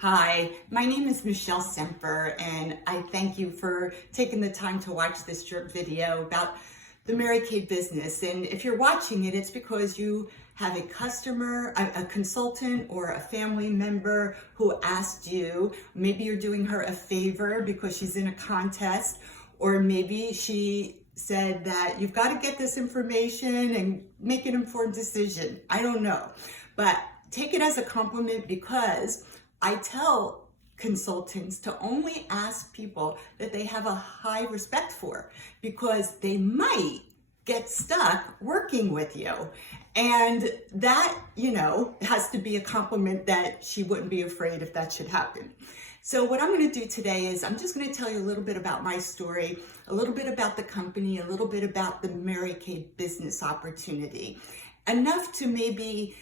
Hi, my name is Michelle Semper, and I thank you for taking the time to watch this short video about the Mary Kay business. And if you're watching it, it's because you have a customer, a consultant, or a family member who asked you. Maybe you're doing her a favor because she's in a contest, or maybe she said that you've got to get this information and make an informed decision. I don't know, but take it as a compliment because I tell consultants to only ask people that they have a high respect for, because they might get stuck working with you. And that, has to be a compliment that she wouldn't be afraid if that should happen. So what I'm going to do today is I'm just going to tell you a little bit about my story, a little bit about the company, a little bit about the Mary Kay business opportunity, enough to maybe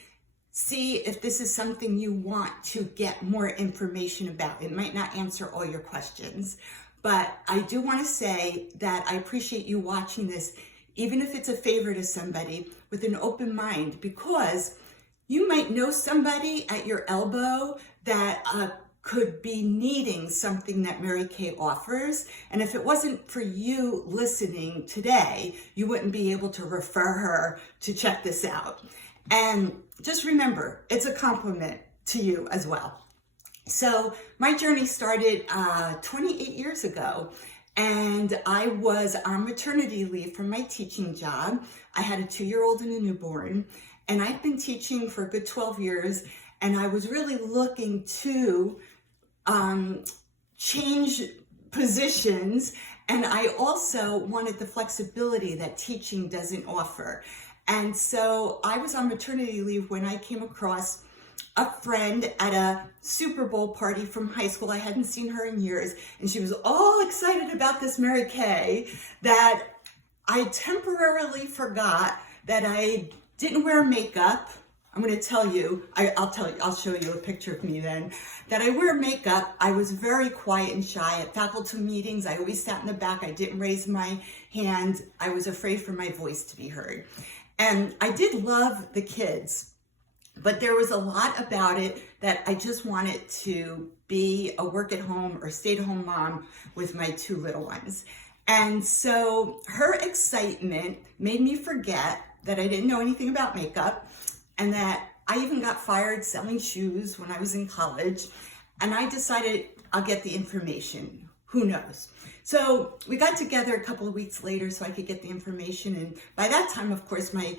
see if this is something you want to get more information about. It might not answer all your questions, but I do want to say that I appreciate you watching this, even if it's a favor to somebody, with an open mind, because you might know somebody at your elbow that could be needing something that Mary Kay offers. And if it wasn't for you listening today, you wouldn't be able to refer her to check this out. And just remember, it's a compliment to you as well. So my journey started 28 years ago, and I was on maternity leave from my teaching job. I had a 2-year-old and a newborn, and I've been teaching for a good 12 years, and I was really looking to change positions, and I also wanted the flexibility that teaching doesn't offer. And so I was on maternity leave when I came across a friend at a Super Bowl party from high school. I hadn't seen her in years, and she was all excited about this Mary Kay that I temporarily forgot that I didn't wear makeup. I'm going to tell you, I'll show you a picture of me then, that I wear makeup. I was very quiet and shy at faculty meetings. I always sat in the back. I didn't raise my hand. I was afraid for my voice to be heard. And I did love the kids, but there was a lot about it that I just wanted to be a work at home or stay at home mom with my 2 little ones. And so her excitement made me forget that I didn't know anything about makeup, and that I even got fired selling shoes when I was in college. And I decided I'll get the information. Who knows? So we got together a couple of weeks later so I could get the information. And by that time, of course, my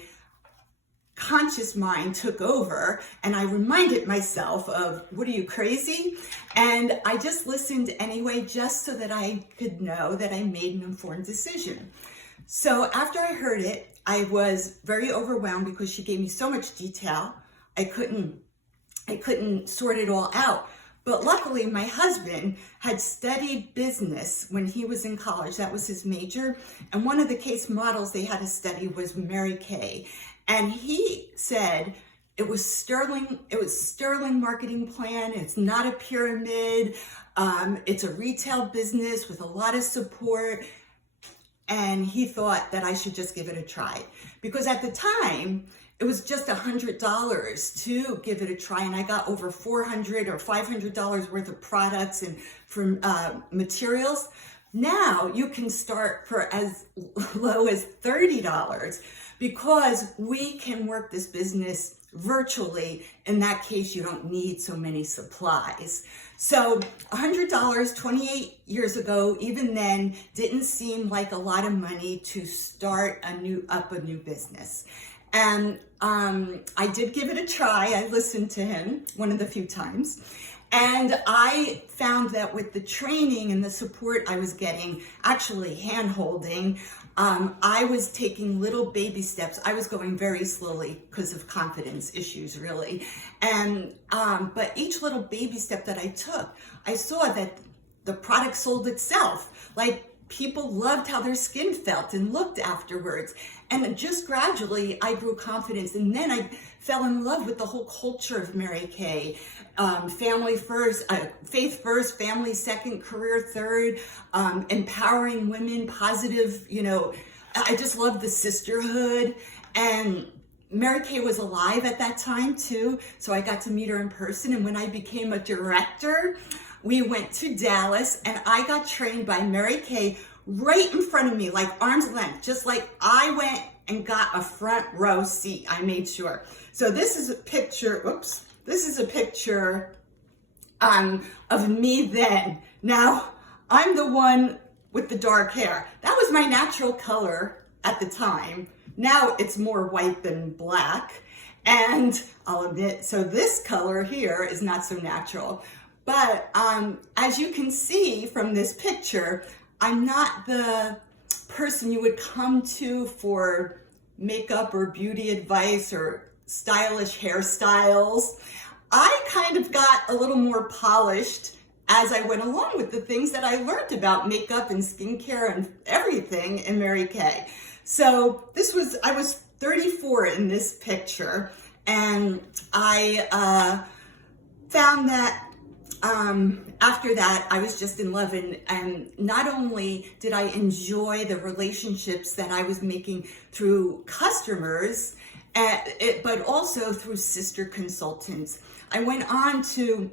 conscious mind took over, and I reminded myself of, what are you, crazy? And I just listened anyway, just so that I could know that I made an informed decision. So after I heard it, I was very overwhelmed because she gave me so much detail. I couldn't sort it all out. But luckily, my husband had studied business when he was in college. That was his major. And one of the case models they had to study was Mary Kay. And he said it was sterling marketing plan. It's not a pyramid. It's a retail business with a lot of support. And he thought that I should just give it a try, because at the time it was just $100 to give it a try, and I got over $400 or $500 worth of products and from materials. Now you can start for as low as $30, because we can work this business virtually. In that case, you don't need so many supplies. So $100 28 years ago, even then, didn't seem like a lot of money to start a new business. And I did give it a try. I listened to him one of the few times. And I found that with the training and the support I was getting, actually hand-holding, I was taking little baby steps. I was going very slowly because of confidence issues, really. And but each little baby step that I took, I saw that the product sold itself. Like, people loved how their skin felt and looked afterwards. And just gradually, I grew confidence. And then I fell in love with the whole culture of Mary Kay. Family first, faith first, family second, career third, empowering women, positive, I just love the sisterhood. And Mary Kay was alive at that time too, so I got to meet her in person. And when I became a director, we went to Dallas and I got trained by Mary Kay right in front of me, like arm's length, just like I went and got a front row seat. I made sure. So this is a picture, oops, this is a picture of me then. Now, I'm the one with the dark hair. That was my natural color at the time. Now it's more white than black. And I'll admit, so this color here is not so natural. But as you can see from this picture, I'm not the person you would come to for makeup or beauty advice or stylish hairstyles. I kind of got a little more polished as I went along with the things that I learned about makeup and skincare and everything in Mary Kay. So I was 34 in this picture, and I found that after that, I was just in love, and not only did I enjoy the relationships that I was making through customers, but also through sister consultants. I went on to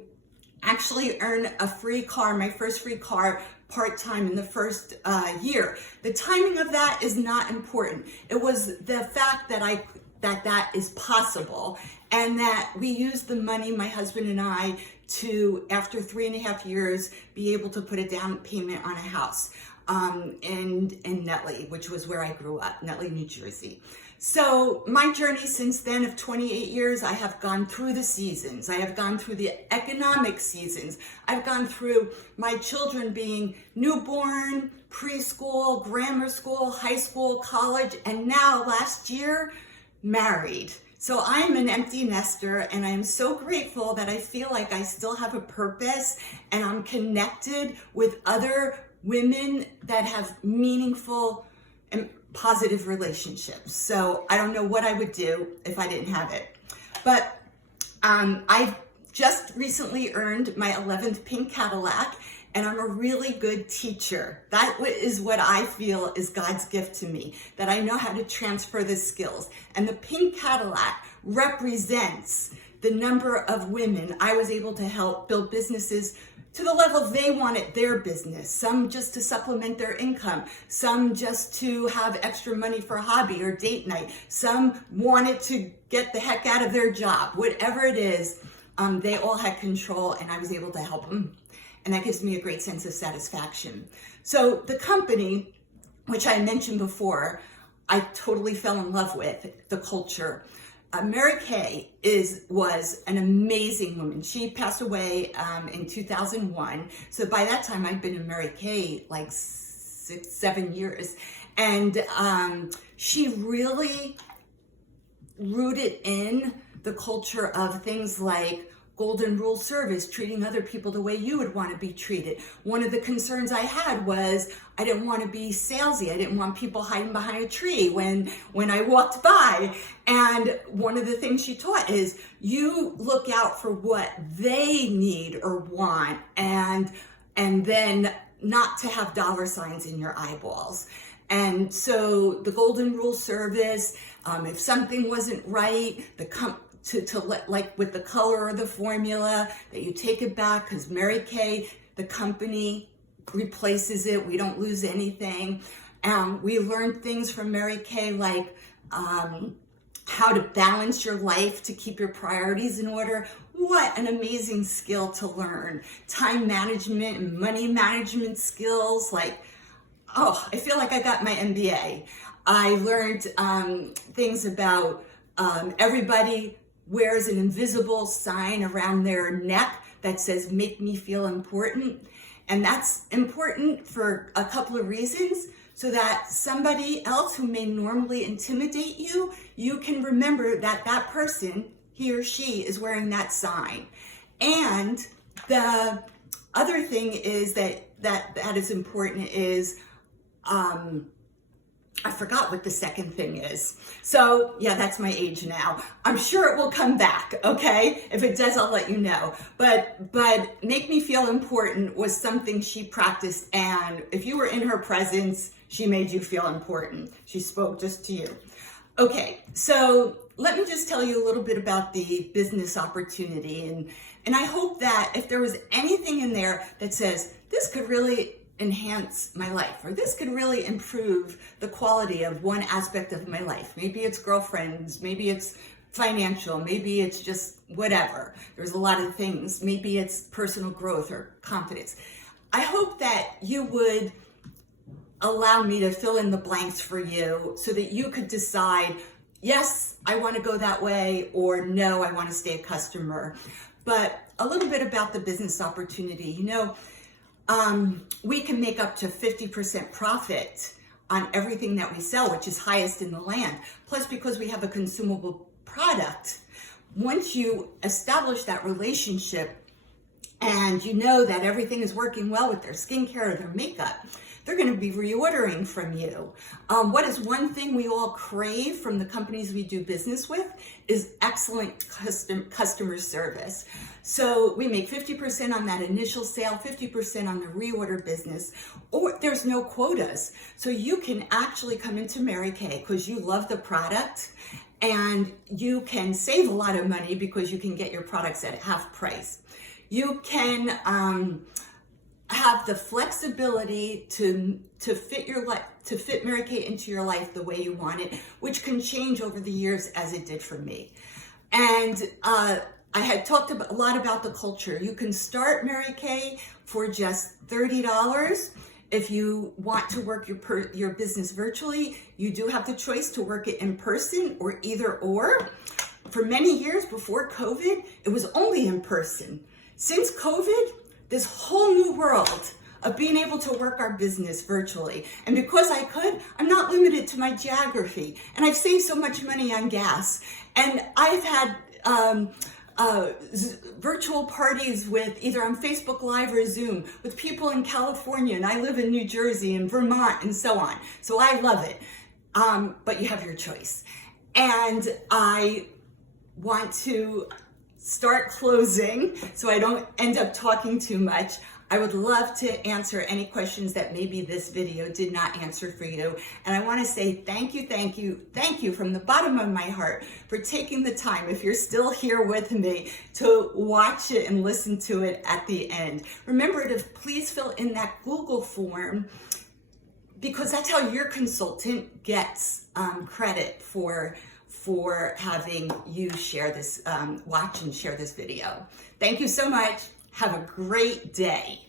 actually earn a free car, my first free car, part-time in the first year. The timing of that is not important. It was the fact that that is possible, and that we used the money, my husband and I, to, after 3.5 years, be able to put a down payment on a house in Netley, which was where I grew up, Netley, New Jersey. So my journey since then of 28 years, I have gone through the seasons. I have gone through the economic seasons. I've gone through my children being newborn, preschool, grammar school, high school, college, and now last year, married. So I'm an empty nester, and I'm so grateful that I feel like I still have a purpose, and I'm connected with other women that have meaningful and positive relationships. So I don't know what I would do if I didn't have it. But I've just recently earned my 11th pink Cadillac, and I'm a really good teacher. That is what I feel is God's gift to me, that I know how to transfer the skills. And the pink Cadillac represents the number of women I was able to help build businesses to the level they wanted their business. Some just to supplement their income, some just to have extra money for a hobby or date night, some wanted to get the heck out of their job. Whatever it is, they all had control, and I was able to help them. And that gives me a great sense of satisfaction. So the company, which I mentioned before, I totally fell in love with, the culture. Mary Kay was an amazing woman. She passed away in 2001. So by that time, I'd been in Mary Kay like 6-7 years. And she really rooted in the culture of things like golden rule service, treating other people the way you would want to be treated. One of the concerns I had was I didn't want to be salesy. I didn't want people hiding behind a tree when I walked by. And one of the things she taught is you look out for what they need or want, and then not to have dollar signs in your eyeballs. And so the golden rule service, if something wasn't right, like with the color or the formula, that you take it back, because Mary Kay, the company, replaces it. We don't lose anything. We learned things from Mary Kay, like how to balance your life to keep your priorities in order. What an amazing skill to learn. Time management and money management skills. I feel like I got my MBA. I learned things about everybody wears an invisible sign around their neck that says, "Make me feel important." And that's important for a couple of reasons, so that somebody else who may normally intimidate you, you can remember that that person, he or she, is wearing that sign. And the other thing is that is important is, I forgot what the second thing is. So yeah, that's my age now. I'm sure it will come back, okay? If it does, I'll let you know. But make me feel important was something she practiced, and if you were in her presence, she made you feel important. She spoke just to you. Okay, so let me just tell you a little bit about the business opportunity. And I hope that if there was anything in there that says, this could really enhance my life, or this could really improve the quality of one aspect of my life. Maybe it's girlfriends, maybe it's financial, maybe it's just whatever. There's a lot of things. Maybe it's personal growth or confidence. I hope that you would allow me to fill in the blanks for you so that you could decide, yes, I want to go that way, or no, I want to stay a customer. But a little bit about the business opportunity. You know, we can make up to 50% profit on everything that we sell, which is highest in the land. Plus, because we have a consumable product, once you establish that relationship and you know that everything is working well with their skincare or their makeup, they're going to be reordering from you. What is one thing we all crave from the companies we do business with is excellent customer service. So we make 50% on that initial sale, 50% on the reorder business, or there's no quotas. So you can actually come into Mary Kay because you love the product, and you can save a lot of money because you can get your products at half price. You can have the flexibility to fit your life, to fit Mary Kay into your life the way you want it, which can change over the years as it did for me. And I had talked a lot about the culture. You can start Mary Kay for just $30. If you want to work your business virtually, you do have the choice to work it in person or either or. For many years before COVID, it was only in person. Since COVID, this whole new world of being able to work our business virtually. And because I could, I'm not limited to my geography. And I've saved so much money on gas. And I've had virtual parties with either on Facebook Live or Zoom with people in California, and I live in New Jersey and Vermont and so on. So I love it. But you have your choice. And I want to start closing so I don't end up talking too much. I would love to answer any questions that maybe this video did not answer for you. And I want to say thank you from the bottom of my heart for taking the time, if you're still here with me, to watch it and listen to it at the end. Remember to please fill in that Google form, because that's how your consultant gets credit for having you share this, watch and share this video. Thank you so much. Have a great day.